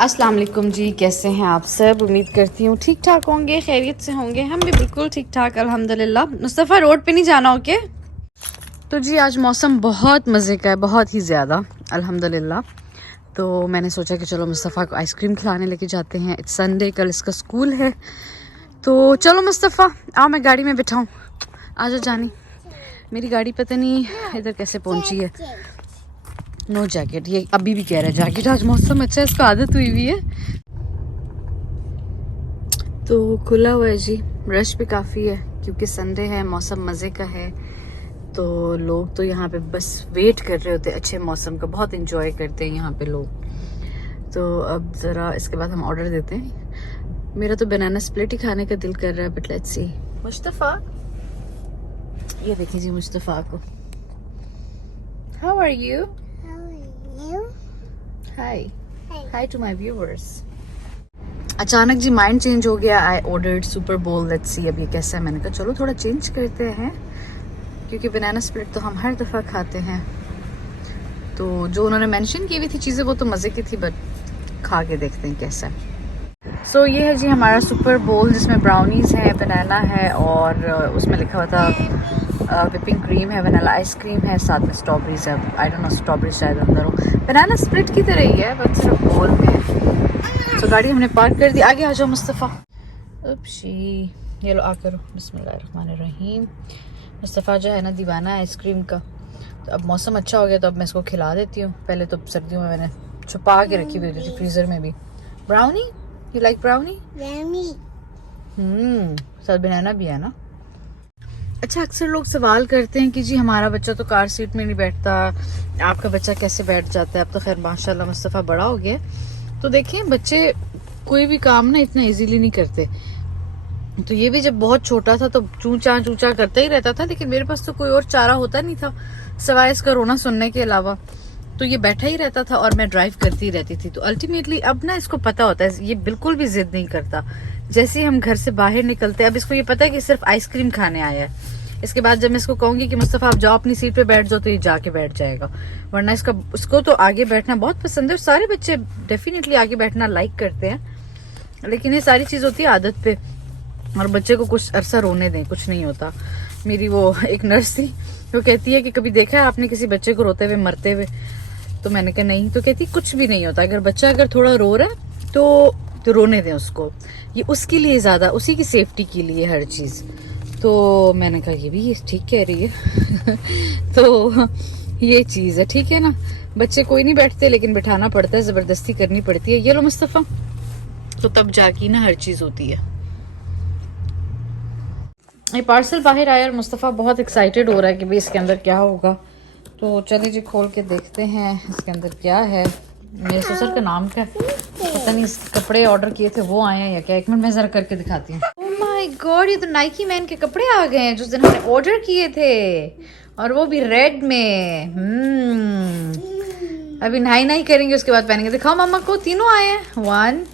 अस्सलाम वालेकुम जी, कैसे हैं आप सब। उम्मीद करती हूँ ठीक ठाक होंगे, खैरियत से होंगे। हम भी बिल्कुल ठीक ठाक अल्हम्दुलिल्लाह। मुस्तफ़ा रोड पे नहीं जाना ओके। तो जी आज मौसम बहुत मज़े का है, बहुत ही ज़्यादा अल्हम्दुलिल्लाह। तो मैंने सोचा कि चलो मुस्तफ़ा को आइसक्रीम खिलाने लेके जाते हैं। इट्स संडे, कल इसका स्कूल है। तो चलो मुस्तफ़ा आओ, मैं गाड़ी में बिठाऊँ। आ जाओ जानी। मेरी गाड़ी पता नहीं इधर कैसे पहुँची है। नो जैकेट, ये अभी भी कह रहा है जैकेट। आज मौसम अच्छा है, इसको आदत हुई हुई है। तो खुला हुआ है जी, रश भी काफ़ी है क्योंकि संडे है, मौसम मज़े का है। तो लोग तो यहाँ पे बस वेट कर रहे होते हैं अच्छे मौसम का, बहुत इंजॉय करते हैं यहाँ पे लोग। तो अब ज़रा इसके बाद हम ऑर्डर देते हैं। मेरा तो बनाना स्प्लिट ही खाने का दिल कर रहा है, बट लेट्स सी। मुस्तफ़ा, ये देखिए जी मुस्तफ़ा को। How are you? Hi hi to my viewers. अचानक जी माइंड चेंज हो गया। I ordered super bowl, let's see अब ये कैसा है। मैंने कहा चलो थोड़ा चेंज करते हैं क्योंकि बनाना स्प्लिट तो हम हर दफ़ा खाते हैं। तो जो उन्होंने मेंशन की हुई थी चीज़ें वो तो मज़े की थी, बट खा के देखते हैं कैसा है। सो ये है जी हमारा सुपर बोल, जिसमें ब्राउनीज़ है, बनाना है और उसमें लिखा हुआ था विपिंग क्रीम है, वनीला आइसक्रीम है, साथ में स्ट्रॉबेरीज है। आई डोंट नो स्ट्रॉबेरी शायद अंदर हो। बनाना स्प्लिट की तरह ही है बट सिर्फ बोल में है। तो गाड़ी हमने पार्क कर दी। आगे आ जाओ मुस्तफ़ा। उपशी, ये लो आ करो। बिस्मिल्लाहिर्रहमानिर्रहीम। मुस्तफ़ा जो है ना दीवाना आइसक्रीम का। तो अब मौसम अच्छा हो गया तो अब मैं इसको खिला देती हूँ। पहले तो सर्दियों में मैंने छुपा के रखी हुई थी फ्रीज़र में भी। Brownie, you like brownie? साथ बनाना भी है ना। अच्छा, अक्सर लोग सवाल करते हैं कि जी हमारा बच्चा तो कार सीट में नहीं बैठता, आपका बच्चा कैसे बैठ जाता है। अब तो खैर माशाल्लाह मुस्तफ़ा बड़ा हो गया। तो देखिए बच्चे कोई भी काम ना इतना इजीली नहीं करते। तो ये भी जब बहुत छोटा था तो चूचा चूचा करता ही रहता था, लेकिन मेरे पास तो कोई और चारा होता नहीं था सिवाय इसका रोना सुनने के अलावा। तो ये बैठा ही रहता था और मैं ड्राइव करती रहती थी। तो अल्टीमेटली अब ना इसको पता होता है, ये बिल्कुल भी जिद नहीं करता। जैसे ही हम घर से बाहर निकलते हैं, अब इसको ये पता है कि सिर्फ आइसक्रीम खाने आया है। इसके बाद जब मैं इसको कहूंगी कि मुस्तफ़ा आप जाओ अपनी सीट पे बैठ जाओ, तो ये जाके बैठ जाएगा। वरना उसको तो आगे बैठना बहुत पसंद है। और सारे बच्चे डेफिनेटली आगे बैठना लाइक करते हैं, लेकिन ये सारी चीज होती है आदत पे। और बच्चे को कुछ अरसा रोने दें, कुछ नहीं होता। मेरी वो एक नर्स थी, वो कहती है कि कभी देखा है आपने किसी बच्चे को रोते हुए, मरते हुए? तो मैंने कहा नहीं। तो कहती कुछ भी नहीं होता, अगर बच्चा अगर थोड़ा रो रहा है तो रोने दें उसको, ये उसके लिए ज़्यादा, उसी की सेफ्टी के लिए हर चीज़। तो मैंने कहा ये भी ये ठीक कह रही है। तो ये चीज़ है, ठीक है ना। बच्चे कोई नहीं बैठते, लेकिन बिठाना पड़ता है, ज़बरदस्ती करनी पड़ती है। ये लो मुस्तफ़ा, तो तब जाके ना हर चीज़ होती है। ये पार्सल बाहर आया और मुस्तफ़ा बहुत एक्साइटेड हो रहा है कि भाई इसके अंदर क्या होगा। तो चलिए जी खोल के देखते हैं इसके अंदर क्या है। मेरे ससुर का नाम क्या है पता नहीं। कपड़े ऑर्डर किए थे वो आए हैं या क्या, एक मिनट मैं जरा करके दिखाती हूँ। ओह माय गॉड, ये तो नाइकी मैन के कपड़े आ गए हैं जो दिन हमने ऑर्डर किए थे, और वो भी रेड में। अभी नहाई नहीं करेंगे, उसके बाद पहनेंगे। दिखाओ मामा को, तीनों आए हैं। 1,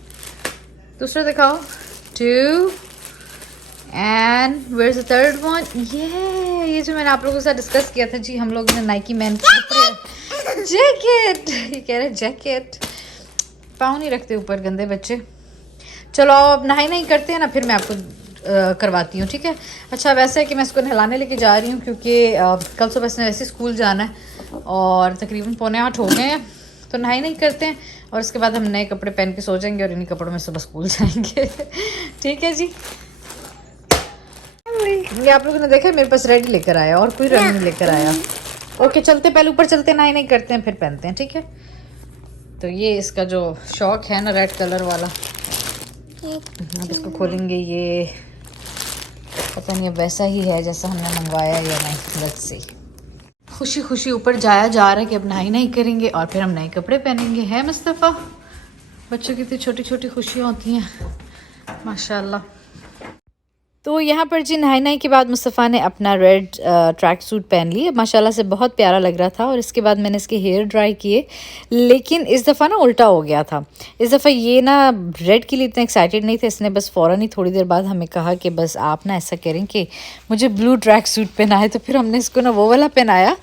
दूसरा दिखाओ, 2 and where is the third one. ये जो मैंने आप लोगों के साथ डिस्कस किया था जी, हम लोग ने नाइकी मैन के कपड़े, जैकेट, ये कह रहे जैकेट। पाँव नहीं रखते ऊपर गंदे बच्चे। चलो अब नहाई नहीं करते हैं ना, फिर मैं आपको करवाती हूँ, ठीक है। अच्छा वैसे है कि मैं इसको नहलाने लेके जा रही हूँ क्योंकि कल सुबह इसने वैसे स्कूल जाना है और तकरीबन 7:45 हो गए हैं। तो नहाई नहीं करते हैं और उसके बाद हम नए कपड़े पहन के सो जाएंगे और इन्हीं कपड़ों में सुबह स्कूल जाएंगे। ठीक है जी। ये आप लोगों ने देखा मेरे पास रेड लेकर आया और कोई रंग नहीं लेकर आया। ओके चलते, पहले ऊपर चलते, नहाई नहीं करते हैं फिर पहनते हैं, ठीक है। तो ये इसका जो शौक है ना रेड कलर वाला, अब इसको खोलेंगे। ये पता नहीं अब वैसा ही है जैसा हमने मंगवाया या नहीं, लेट्स सी। खुशी खुशी ऊपर जाया जा रहा है कि अब नहाई नहीं करेंगे और फिर हम नए कपड़े पहनेंगे। है मुस्तफ़ा, बच्चों की इतनी छोटी छोटी खुशियाँ होती हैं माशाल्लाह। तो यहाँ पर जी नहाई के बाद मुस्तफ़ा ने अपना रेड ट्रैक सूट पहन लिया, माशाल्लाह से बहुत प्यारा लग रहा था। और इसके बाद मैंने इसके हेयर ड्राई किए, लेकिन इस दफ़ा ना उल्टा हो गया था। इस दफ़ा ये ना रेड के लिए इतना एक्साइटेड नहीं थे, इसने बस फ़ौरन ही थोड़ी देर बाद हमें कहा कि बस आप ना ऐसा करें कि मुझे ब्लू ट्रैक सूट पहनाए। तो फिर हमने इसको ना वो वाला पहनाया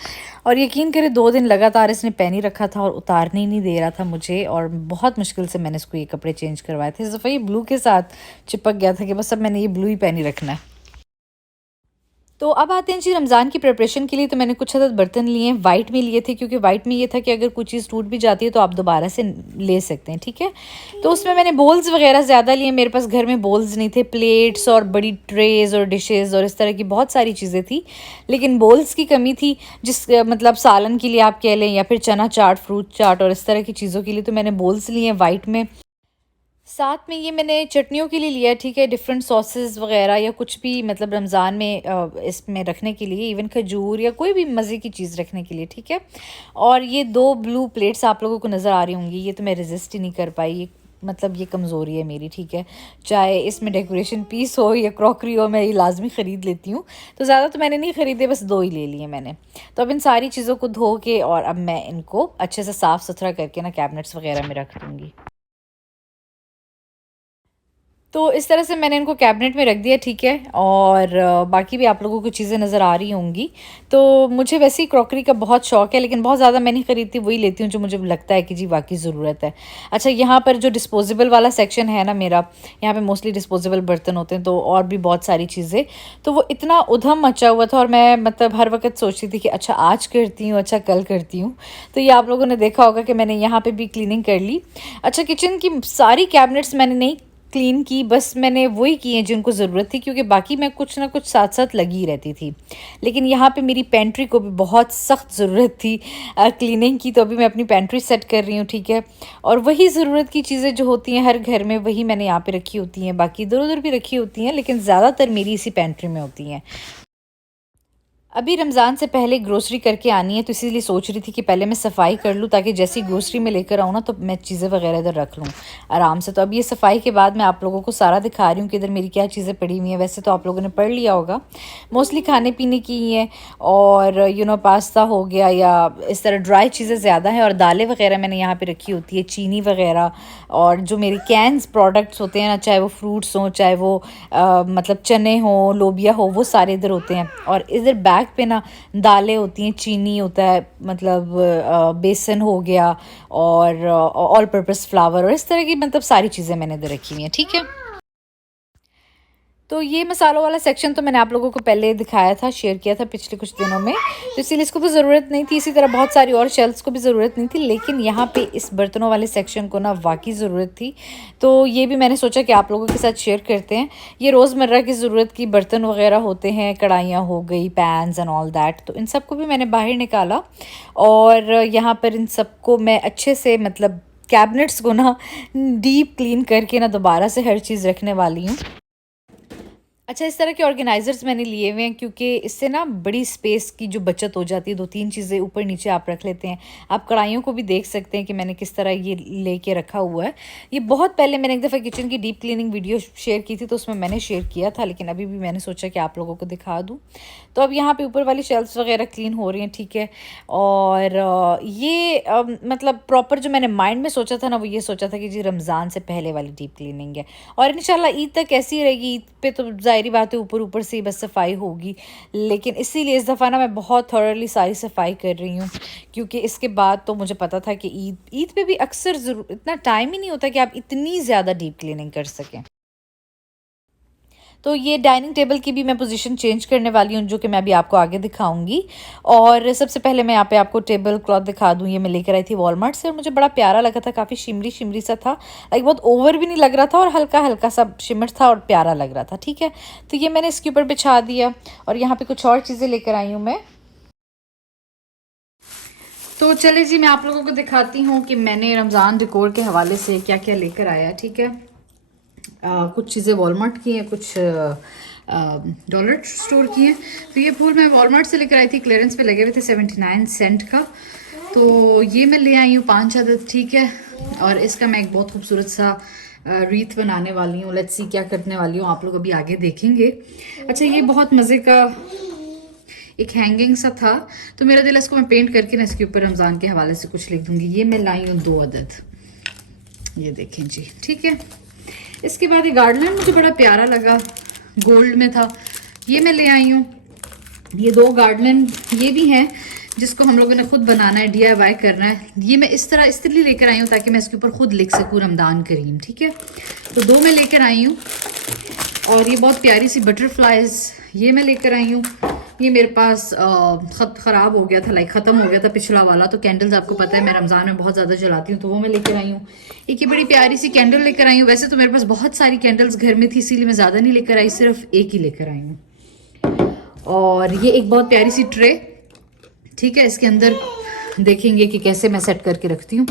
और यकीन करें 2 दिन लगातार इसने पहन ही रखा था और उतारने ही नहीं दे रहा था मुझे, और बहुत मुश्किल से मैंने इसको ये कपड़े चेंज करवाए थे। इस दफ़ा ये ब्लू के साथ चिपक गया था कि बस अब मैंने ये ब्लू ही पहन ही रखना है। तो अब आते हैं जी रमज़ान की प्रिपरेशन के लिए। तो मैंने कुछ अदद बर्तन लिए हैं, वाइट में लिए थे क्योंकि वाइट में ये था कि अगर कोई चीज़ टूट भी जाती है तो आप दोबारा से ले सकते हैं, ठीक है। तो उसमें मैंने बोल्स वगैरह ज़्यादा लिए, मेरे पास घर में बोल्स नहीं थे, प्लेट्स और बड़ी ट्रेज़ और डिशेज़ और इस तरह की बहुत सारी चीज़ें थी, लेकिन बोल्स की कमी थी। जिस मतलब सालन के लिए आप कह लें या फिर चना चाट, फ्रूट चाट और इस तरह की चीज़ों के लिए, तो मैंने बोल्स लिए हैं वाइट में। साथ में ये मैंने चटनियों के लिए लिया, ठीक है, डिफरेंट सॉसेस वगैरह या कुछ भी मतलब रमज़ान में इसमें रखने के लिए, इवन खजूर या कोई भी मज़े की चीज़ रखने के लिए, ठीक है। और ये 2 ब्लू प्लेट्स आप लोगों को नज़र आ रही होंगी, ये तो मैं रेजिस्ट ही नहीं कर पाई, ये मतलब ये कमज़ोरी है मेरी, ठीक है। चाहे इसमें डेकोरेशन पीस हो या क्रॉकरी हो, मैं ये लाजमी ख़रीद लेती हूँ। तो ज़्यादा तो मैंने नहीं ख़रीदे, बस 2 ही ले लिए मैंने। तो अब इन सारी चीज़ों को धो के और अब मैं इनको अच्छे से साफ़ सुथरा करके ना कैबिनेट्स वगैरह में रख दूँगी। तो इस तरह से मैंने इनको कैबिनेट में रख दिया, ठीक है। और बाकी भी आप लोगों को चीज़ें नज़र आ रही होंगी। तो मुझे वैसे ही क्रॉकरी का बहुत शौक है, लेकिन बहुत ज़्यादा मैं नहीं ख़रीदती, वही लेती हूँ जो मुझे लगता है कि जी वाकई ज़रूरत है। अच्छा, यहाँ पर जो डिस्पोजेबल वाला सेक्शन है ना मेरा, यहाँ पे मोस्टली डिस्पोजेबल बर्तन होते हैं, तो और भी बहुत सारी चीज़ें, तो वो इतना उधम मचा हुआ था और मैं मतलब हर वक्त सोचती थी कि अच्छा आज करती हूँ, अच्छा कल करती हूँ। तो ये आप लोगों ने देखा होगा कि मैंने यहाँ पर भी क्लीनिंग कर ली। अच्छा, किचन की सारी कैबिनेट्स मैंने नहीं क्लीन की, बस मैंने वही किए जिनको ज़रूरत थी, क्योंकि बाकी मैं कुछ ना कुछ साथ साथ लगी रहती थी। लेकिन यहाँ पे मेरी पेंट्री को भी बहुत सख्त ज़रूरत थी क्लीनिंग की, तो अभी मैं अपनी पेंट्री सेट कर रही हूँ, ठीक है। और वही ज़रूरत की चीज़ें जो होती हैं हर घर में, वही मैंने यहाँ पे रखी होती हैं, बाकी इधर उधर भी रखी होती हैं, लेकिन ज़्यादातर मेरी इसी पेंट्री में होती हैं। अभी रमज़ान से पहले ग्रोसरी करके आनी है, तो इसीलिए सोच रही थी कि पहले मैं सफाई कर लूँ, ताकि जैसी ग्रोसरी में लेकर आऊँ ना तो मैं चीज़ें वगैरह इधर रख लूँ आराम से। तो अब ये सफाई के बाद मैं आप लोगों को सारा दिखा रही हूँ कि इधर मेरी क्या चीज़ें पड़ी हुई हैं। वैसे तो आप लोगों ने पढ़ लिया होगा, मोस्टली खाने पीने की ही है, और पास्ता हो गया या इस तरह ड्राई चीज़ें ज़्यादा हैं, और दालें वगैरह मैंने यहाँ पर रखी होती है, चीनी वगैरह, और जो मेरी कैंस प्रोडक्ट्स होते हैं ना, चाहे वो फ्रूट्स हों, चाहे वो मतलब चने हों, लोबिया हो, वो सारे इधर होते हैं। और इधर बैग पे ना दालें होती हैं, चीनी होता है, मतलब बेसन हो गया, और ऑल पर्पस फ्लावर, और इस तरह की मतलब सारी चीज़ें मैंने इधर रखी हुई हैं, ठीक है। तो ये मसालों वाला सेक्शन तो मैंने आप लोगों को पहले दिखाया था, शेयर किया था पिछले कुछ दिनों में, तो इसीलिए इसको तो ज़रूरत नहीं थी। इसी तरह बहुत सारी और शेल्फ्स को भी ज़रूरत नहीं थी, लेकिन यहाँ पे इस बर्तनों वाले सेक्शन को ना वाकई ज़रूरत थी। तो ये भी मैंने सोचा कि आप लोगों के साथ शेयर करते हैं। ये रोज़मर्रा की ज़रूरत की बर्तन वगैरह होते हैं, कढ़ाइयाँ हो गई, पैन्स एंड ऑल दैट, तो इन सबको भी मैंने बाहर निकाला, और यहाँ पर इन सबको मैं अच्छे से मतलब कैबिनेट्स को ना डीप क्लीन करके ना दोबारा से हर चीज़ रखने वाली हूँ। अच्छा, इस तरह के ऑर्गेनाइज़र्स मैंने लिए हुए हैं, क्योंकि इससे ना बड़ी स्पेस की जो बचत हो जाती है, 2-3 चीज़ें ऊपर नीचे आप रख लेते हैं। आप कढ़ाइयों को भी देख सकते हैं कि मैंने किस तरह ये लेके रखा हुआ है। ये बहुत पहले मैंने एक दफ़ा किचन की डीप क्लीनिंग वीडियो शेयर की थी, तो उसमें मैंने शेयर किया था, लेकिन अभी भी मैंने सोचा कि आप लोगों को दिखा दूँ। तो अब यहाँ पर ऊपर वाली शेल्फ्स वगैरह क्लीन हो रही हैं, ठीक है। और ये मतलब प्रॉपर जो मैंने माइंड में सोचा था ना, वो ये सोचा था कि जी रमज़ान से पहले वाली डीप क्लीनिंग है, और इंशाल्लाह ईद तक ऐसी ही रहेगी। ईद पे तो ज़ाहिर बात है ऊपर ऊपर से ही बस सफाई होगी, लेकिन इसीलिए इस दफ़ा ना मैं बहुत थॉरली सारी सफाई कर रही हूँ, क्योंकि इसके बाद तो मुझे पता था कि ईद पे भी अक्सर इतना टाइम ही नहीं होता कि आप इतनी ज़्यादा डीप क्लीनिंग कर सकें। तो ये डाइनिंग टेबल की भी मैं पोजीशन चेंज करने वाली हूँ, जो कि मैं अभी आपको आगे दिखाऊंगी। और सबसे पहले मैं यहाँ पे आपको टेबल क्लॉथ दिखा दूँ। ये मैं लेकर आई थी वॉलमार्ट से, और मुझे बड़ा प्यारा लगा था, काफ़ी शिमरी शिमरी सा था, लाइक बहुत ओवर भी नहीं लग रहा था और हल्का हल्का सा शिमर था और प्यारा लग रहा था, ठीक है। तो ये मैंने इसके ऊपर बिछा दिया, और यहाँ पर कुछ और चीज़ें लेकर आई हूँ मैं। तो चले जी, मैं आप लोगों को दिखाती हूँ कि मैंने रमज़ान डेकोर के हवाले से क्या क्या लेकर आया, ठीक है। कुछ चीज़ें वॉलमार्ट की हैं, कुछ डॉलर स्टोर की हैं। तो ये फूल मैं वॉलमार्ट से लेकर आई थी, क्लियरेंस पे लगे हुए थे 79 सेंट का। तो ये मैं ले आई हूँ 5 अदद, ठीक है। और इसका मैं एक बहुत खूबसूरत सा रीत बनाने वाली हूँ। लेट्स सी क्या करने वाली हूँ, आप लोग अभी आगे देखेंगे। अच्छा, ये बहुत मज़े का एक हैंगिंग सा था, तो मेरा दिल इसको मैं पेंट करके ना इसके ऊपर रमज़ान के हवाले से कुछ लिख दूँगी। ये मैं लाई हूँ 2 अदद, ये देखें जी, ठीक है। इसके बाद ये गार्डलैंड मुझे बड़ा प्यारा लगा, गोल्ड में था, ये मैं ले आई हूँ। ये 2 गार्डलैंड ये भी हैं, जिसको हम लोगों ने खुद बनाना है, DIY करना है। ये मैं इस तरह इसलिए लेकर आई हूँ ताकि मैं इसके ऊपर खुद लिख सकूँ रमदान करीम, ठीक है। तो 2 मैं लेकर आई हूँ। और ये बहुत प्यारी सी बटरफ्लाइज ये मैं लेकर आई हूँ। ये मेरे पास ख़राब हो गया था, लाइक ख़त्म हो गया था पिछला वाला। तो कैंडल्स आपको पता है मैं रमज़ान में बहुत ज़्यादा जलाती हूँ, तो वो मैं लेकर आई हूँ। एक ये बड़ी प्यारी सी कैंडल लेकर आई हूँ। वैसे तो मेरे पास बहुत सारी कैंडल्स घर में थी, इसीलिए मैं ज़्यादा नहीं लेकर आई, सिर्फ एक ही लेकर आई हूँ। और ये एक बहुत प्यारी सी ट्रे, ठीक है। इसके अंदर देखेंगे कि कैसे मैं सेट करके रखती हूँ।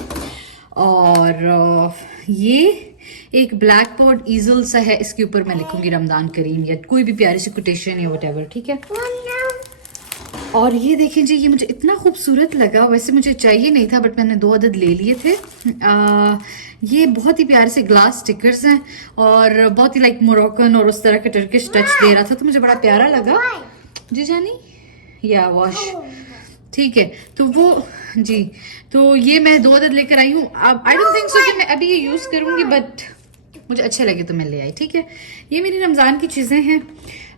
और ये एक ब्लैक बोर्ड ईजल सा है, इसके ऊपर मैं लिखूंगी रमदान करीम या कोई भी प्यारी सी कोटेशन या व्हाटएवर, ठीक है। और ये देखें जी, ये मुझे इतना खूबसूरत लगा। वैसे मुझे चाहिए नहीं था बट मैंने 2 अदद ले लिए थे। ये बहुत ही प्यारे से ग्लास स्टिकर्स हैं और बहुत ही लाइक मोरक्कन और उस तरह का टर्किश टच दे रहा था, तो मुझे बड़ा प्यारा लगा जी जानी। या वॉश, ठीक है। तो वो जी, तो ये मैं 2 अदद लेकर आई हूँ। अब आई डोंट थिंक सो कि मैं अभी ये यूज़ करूँगी, बट मुझे अच्छे लगे तो मैं ले आई, ठीक है। ये मेरी रमज़ान की चीज़ें हैं।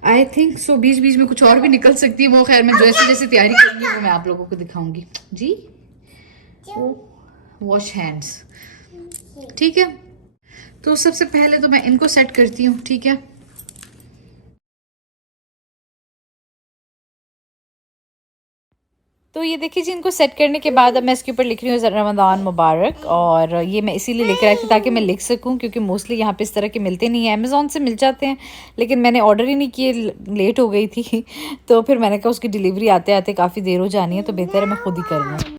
आई थिंक सो बीच बीच में कुछ और भी निकल सकती है, वो खैर मैं जैसे जैसे तैयारी करूँगी वो मैं आप लोगों को दिखाऊंगी जी। वॉश हैंड्स, ठीक है। तो सबसे पहले तो मैं इनको सेट करती हूँ, ठीक है। तो ये देखिए जी, इनको सेट करने के बाद अब मैं इसके ऊपर लिख रही हूँ रमज़ान मुबारक। और ये मैं इसीलिए लेकर आई थी ताकि मैं लिख सकूँ, क्योंकि मोस्टली यहाँ पे इस तरह के मिलते नहीं हैं। अमेज़ॉन से मिल जाते हैं लेकिन मैंने ऑर्डर ही नहीं किए, लेट हो गई थी। तो फिर मैंने कहा उसकी डिलीवरी आते आते काफ़ी देर हो जानी है, तो बेहतर है मैं खुद ही कर लूँ।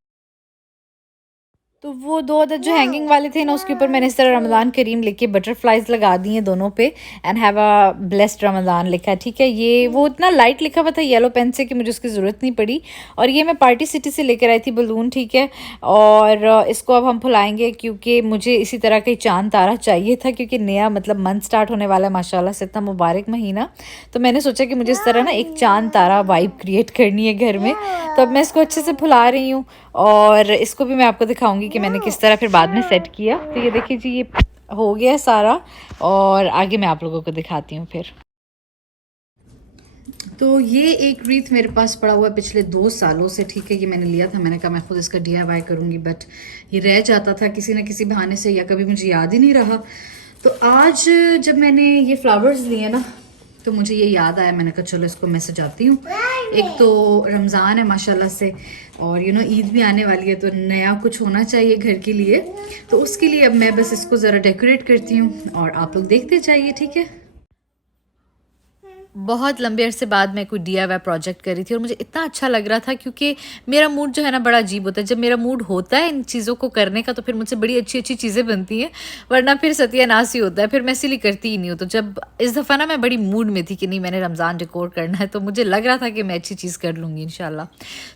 तो वो 2 अदद जो हैंगिंग वाले थे ना, उसके ऊपर मैंने इस तरह रमज़ान करीम लिख के बटरफ्लाइज लगा दी हैं दोनों पे, and have a blessed Ramzan लिखा है, ठीक है। ये वो इतना लाइट लिखा हुआ था येलो पेन से कि मुझे उसकी ज़रूरत नहीं पड़ी। और ये मैं पार्टी सिटी से लेकर आई थी बलून, ठीक है। और इसको अब हम फुलाएंगे क्योंकि मुझे इसी तरह का चांद तारा चाहिए था, क्योंकि नया मतलब मंथ स्टार्ट होने वाला है माशाल्लाह से, इतना मुबारक महीना। तो मैंने सोचा कि मुझे इस तरह ना एक चांद तारा वाइब क्रिएट करनी है घर में। तो अब मैं इसको अच्छे से फुला रही हूँ और इसको भी मैं आपको दिखाऊंगी कि मैंने किस तरह फिर बाद में सेट किया। तो ये देखिए जी, ये हो गया सारा और आगे मैं आप लोगों को दिखाती हूँ फिर। तो ये एक रीथ मेरे पास पड़ा हुआ है पिछले 2 सालों से, ठीक है। ये मैंने लिया था, मैंने कहा मैं खुद इसका DIY करूँगी, बट ये रह जाता था किसी न किसी बहाने से, या कभी मुझे याद ही नहीं रहा। तो आज जब मैंने ये फ्लावर्स लिए ना, तो मुझे ये याद आया, मैंने कहा चलो इसको मैं सजाती हूँ। एक तो रमज़ान है माशाल्लाह से, और ईद भी आने वाली है, तो नया कुछ होना चाहिए घर के लिए। तो उसके लिए अब मैं बस इसको ज़रा डेकोरेट करती हूँ और आप लोग देखते जाइए, ठीक है। बहुत लंबे अरसे बाद मैं कोई DIY प्रोजेक्ट कर रही थी और मुझे इतना अच्छा लग रहा था, क्योंकि मेरा मूड जो है ना बड़ा अजीब होता है। जब मेरा मूड होता है इन चीज़ों को करने का तो फिर मुझसे बड़ी अच्छी अच्छी चीज़ें बनती हैं, वरना फिर सत्यानाश ही होता है, फिर मैं इसीलिए करती ही नहीं हूँ। तो जब इस दफ़ा ना मैं बड़ी मूड में थी कि नहीं मैंने रमज़ान डेकोर करना है, तो मुझे लग रहा था कि मैं अच्छी चीज़ कर लूँगी इंशाल्लाह।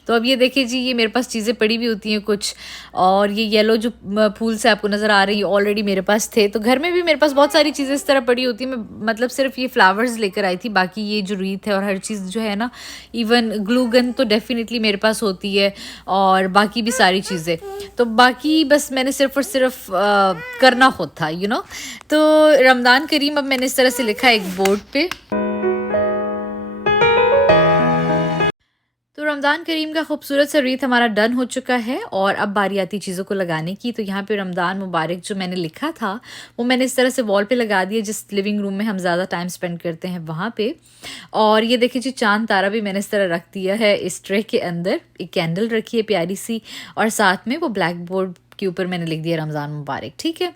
तो अब ये देखिए जी, ये मेरे पास चीज़ें पड़ी भी होती हैं कुछ, और ये येलो जो फूल से आपको नज़र आ रही है ऑलरेडी मेरे पास थे। तो घर में भी मेरे पास बहुत सारी चीज़ें इस तरह पड़ी होती हैं। मैं मतलब सिर्फ ये फ्लावर्स लेकर आई थी, बाकी ये जो रीत है और हर चीज़ जो है ना, इवन ग्लू गन तो डेफिनेटली मेरे पास होती है, और बाकी भी सारी चीज़ें। तो बाकी बस मैंने सिर्फ और सिर्फ करना खुद था, तो रमज़ान करीम अब मैंने इस तरह से लिखा है एक बोर्ड पे। तो रमज़ान करीम का खूबसूरत सा रीत हमारा डन हो चुका है, और अब बारी आती चीज़ों को लगाने की। तो यहाँ पे रमज़ान मुबारक जो मैंने लिखा था वो मैंने इस तरह से वॉल पे लगा दिया, जिस लिविंग रूम में हम ज़्यादा टाइम स्पेंड करते हैं वहाँ पे। और ये देखिए जी, चांद तारा भी मैंने इस तरह रख दिया है इस ट्रे के अंदर। एक कैंडल रखी है प्यारी सी, और साथ में वो ब्लैक बोर्ड के ऊपर मैंने लिख दिया रमज़ान मुबारक, ठीक है।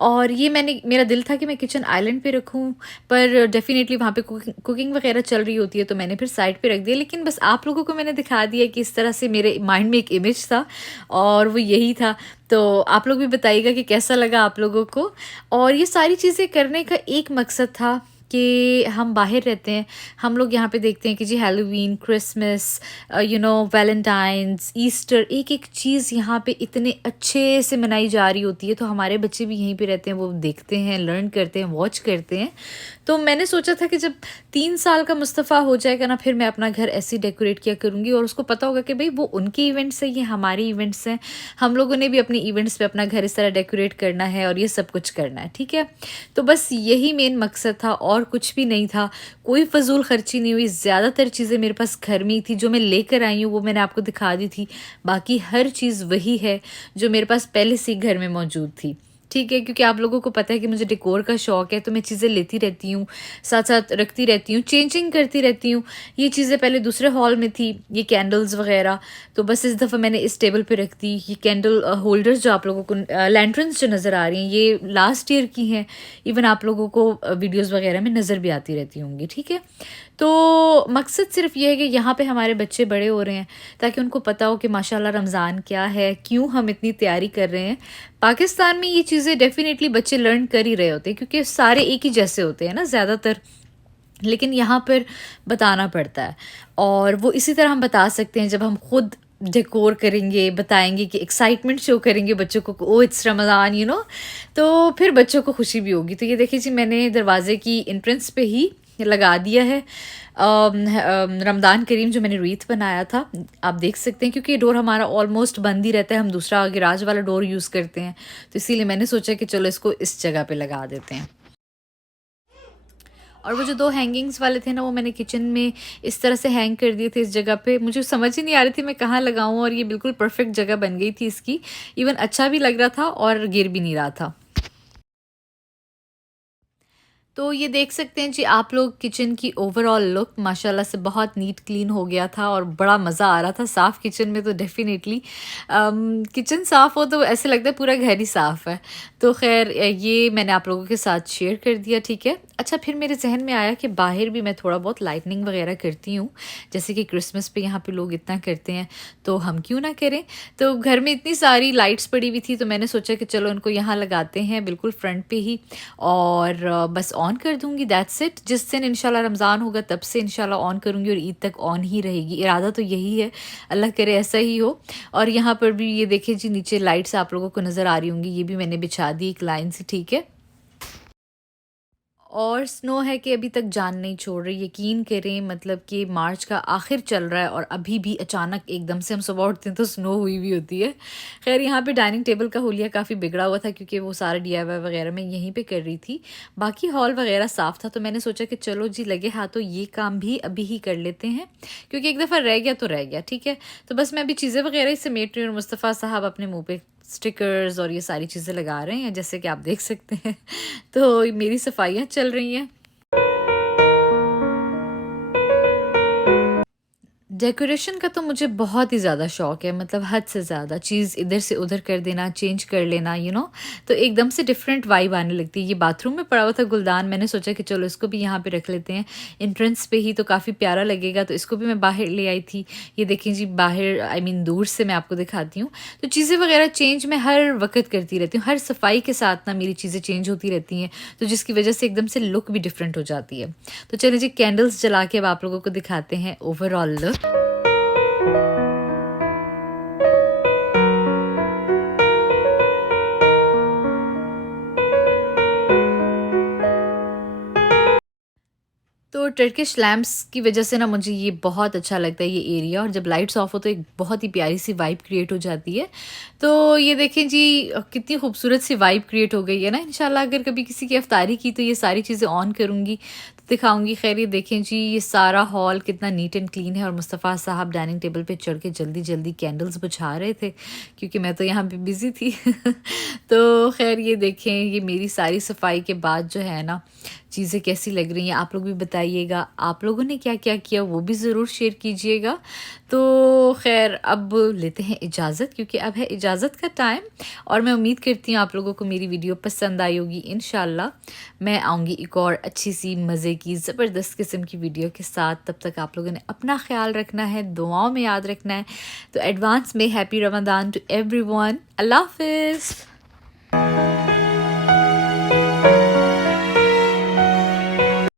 और ये मेरा दिल था कि मैं किचन आइलैंड पे रखूं, पर डेफिनेटली वहाँ पे कुकिंग वगैरह चल रही होती है, तो मैंने फिर साइड पे रख दिया। लेकिन बस आप लोगों को मैंने दिखा दिया कि इस तरह से मेरे माइंड में एक इमेज था और वो यही था। तो आप लोग भी बताइएगा कि कैसा लगा आप लोगों को। और ये सारी चीज़ें करने का एक मकसद था कि हम बाहर रहते हैं, हम लोग यहाँ पे देखते हैं कि जी हैलोवीन, क्रिसमस, वैलेंटाइंस, ईस्टर, एक एक चीज़ यहाँ पे इतने अच्छे से मनाई जा रही होती है। तो हमारे बच्चे भी यहीं पे रहते हैं, वो देखते हैं, लर्न करते हैं, वॉच करते हैं। तो मैंने सोचा था कि जब 3 साल का मुस्तफ़ा हो जाएगा ना, फिर मैं अपना घर ऐसे डेकोरेट किया करूँगी, और उसको पता होगा कि भाई वो उनके इवेंट्स हैं, ये हमारे इवेंट्स हैं, हम लोगों ने भी अपने इवेंट्स पे अपना घर इस तरह डेकोरेट करना है और ये सब कुछ करना है, ठीक है। तो बस यही मेन मकसद था, और और कुछ भी नहीं था, कोई फ़िज़ूल ख़र्ची नहीं हुई। ज़्यादातर चीज़ें मेरे पास घर में ही थी, जो मैं लेकर आई हूँ वो मैंने आपको दिखा दी थी। बाकी हर चीज़ वही है जो मेरे पास पहले से ही घर में मौजूद थी, ठीक है? क्योंकि आप लोगों को पता है कि मुझे डेकोर का शौक़ है, तो मैं चीज़ें लेती रहती हूँ, साथ-साथ रखती रहती हूँ, चेंजिंग करती रहती हूँ। ये चीज़ें पहले दूसरे हॉल में थी, ये कैंडल्स वग़ैरह, तो बस इस दफ़ा मैंने इस टेबल पे रख दी। ये कैंडल होल्डर्स जो आप लोगों को लैंटर्न्स जो नज़र आ रही हैं, ये लास्ट ईयर की हैं। इवन आप लोगों को वीडियोज़ वग़ैरह में नज़र भी आती रहती होंगी, ठीक है? तो मकसद सिर्फ ये है कि यहाँ पे हमारे बच्चे बड़े हो रहे हैं, ताकि उनको पता हो कि माशाल्लाह रमज़ान क्या है, क्यों हम इतनी तैयारी कर रहे हैं। पाकिस्तान में ये चीज़ें डेफ़िनेटली बच्चे लर्न कर ही रहे होते हैं, क्योंकि सारे एक ही जैसे होते हैं ना ज़्यादातर, लेकिन यहाँ पर बताना पड़ता है। और वो इसी तरह हम बता सकते हैं जब हम खुद डेकोर करेंगे, बताएँगे कि एक्साइटमेंट शो करेंगे बच्चों को, oh it's Ramzan you know, तो फिर बच्चों को खुशी भी होगी। तो ये देखिए जी, मैंने दरवाज़े की एंट्रेंस पे ही लगा दिया है रमज़ान करीम जो मैंने रीथ बनाया था। आप देख सकते हैं, क्योंकि ये डोर हमारा ऑलमोस्ट बंद ही रहता है, हम दूसरा गिराज वाला डोर यूज़ करते हैं, तो इसीलिए मैंने सोचा कि चलो इसको इस जगह पे लगा देते हैं। और वो जो 2 हैंगिंग्स वाले थे ना, वो मैंने किचन में इस तरह से हैंग कर दिए थे इस जगह पे। मुझे समझ ही नहीं आ रही थी मैं कहाँ लगाऊँ, और ये बिल्कुल परफेक्ट जगह बन गई थी इसकी। इवन अच्छा भी लग रहा था और गिर भी नहीं रहा था। तो ये देख सकते हैं जी आप लोग किचन की ओवरऑल लुक माशाल्लाह से बहुत नीट क्लीन हो गया था और बड़ा मज़ा आ रहा था साफ़ किचन में। तो डेफ़िनेटली किचन साफ़ हो तो ऐसे लगता है पूरा घर ही साफ़ है। तो ख़ैर ये मैंने आप लोगों के साथ शेयर कर दिया, ठीक है। अच्छा, फिर मेरे जहन में आया कि बाहर भी मैं थोड़ा बहुत लाइटनिंग वगैरह करती हूँ, जैसे कि क्रिसमस पे यहाँ पे लोग इतना करते हैं, तो हम क्यों ना करें। तो घर में इतनी सारी लाइट्स पड़ी हुई थी, तो मैंने सोचा कि चलो इनको यहाँ लगाते हैं बिल्कुल फ्रंट पे ही, और बस ऑन कर दूँगी, दैट्स इट। जिस दिन इंशाल्लाह रमज़ान होगा तब से इंशाल्लाह ऑन करूँगी, और ईद तक ऑन ही रहेगी। इरादा तो यही है, अल्लाह करे ऐसा ही हो। और यहाँ पर भी ये देखिए जी, नीचे लाइट्स आप लोगों को नज़र आ रही होंगी, ये भी मैंने बिछा दी एक लाइन से, ठीक है। और स्नो है कि अभी तक जान नहीं छोड़ रही, यकीन करें, मतलब कि मार्च का आखिर चल रहा है और अभी भी अचानक एकदम से हम सुबह उठते हैं तो स्नो हुई हुई होती है। खैर यहाँ पे डाइनिंग टेबल का हुलिया काफ़ी बिगड़ा हुआ था, क्योंकि वो सारा DIY वगैरह मैं यहीं पे कर रही थी। बाकी हॉल वगैरह साफ़ था, तो मैंने सोचा कि चलो जी लगे हाथों ये काम भी अभी ही कर लेते हैं, क्योंकि एक दफ़ा रह गया तो रह गया, ठीक है। तो बस मैं अभी चीज़ें वगैरह ही समेट रही हूँ, और मुस्तफ़ा साहब अपने मुँह पे स्टिकर्स और ये सारी चीज़ें लगा रहे हैं, जैसे कि आप देख सकते हैं। तो मेरी सफाइयाँ चल रही हैं। डेकोरेशन का तो मुझे बहुत ही ज़्यादा शौक है, मतलब हद से ज़्यादा। चीज़ इधर से उधर कर देना, चेंज कर लेना, यू नो, तो एकदम से डिफरेंट वाइब आने लगती है। ये बाथरूम में पड़ा हुआ था गुलदान, मैंने सोचा कि चलो इसको भी यहाँ पे रख लेते हैं एंट्रेंस पे ही, तो काफ़ी प्यारा लगेगा, तो इसको भी मैं बाहर ले आई थी। ये देखें जी, बाहर आई मीन दूर से मैं आपको दिखाती हूँ। तो चीज़ें वगैरह चेंज मैं हर वक्त करती रहती हूँ, हर सफाई के साथ ना मेरी चीज़ें चेंज होती रहती हैं, तो जिसकी वजह से एकदम से लुक भी डिफरेंट हो जाती है। तो चलिए जी, कैंडल्स जला के अब आप लोगों को दिखाते हैं ओवरऑल लुक। तो टर्किश लैम्प्स की वजह से ना मुझे ये बहुत अच्छा लगता है ये एरिया, और जब लाइट्स ऑफ हो तो एक बहुत ही प्यारी सी वाइब क्रिएट हो जाती है। तो ये देखें जी, कितनी खूबसूरत सी वाइब क्रिएट हो गई है ना। इंशाल्लाह अगर कभी किसी की इफ्तारी की तो ये सारी चीज़ें ऑन करूँगी तो दिखाऊंगी। खैर ये देखें जी, ये सारा हॉल कितना नीट एंड क्लीन है, और मुस्तफ़ा साहब डाइनिंग टेबल पे चढ़ के जल्दी जल्दी कैंडल्स बुझा रहे थे, क्योंकि मैं तो यहाँ पे बिज़ी थी। तो खैर ये देखें, ये मेरी सारी सफाई के बाद जो है ना, चीज़ें कैसी लग रही हैं आप लोग भी बताइएगा। आप लोगों ने क्या क्या किया वो भी ज़रूर शेयर कीजिएगा। तो खैर अब लेते हैं इजाज़त, क्योंकि अब है इजाज़त का टाइम, और मैं उम्मीद करती हूँ आप लोगों को मेरी वीडियो पसंद आई होगी। इंशाल्लाह मैं आऊँगी एक और अच्छी सी मज़े की ज़बरदस्त किस्म की वीडियो के साथ। तब तक आप लोगों ने अपना ख्याल रखना है, दुआओं में याद रखना है। तो एडवांस में हैप्पी रमज़ान टू एवरीवन। अल्लाह हाफ़िज़।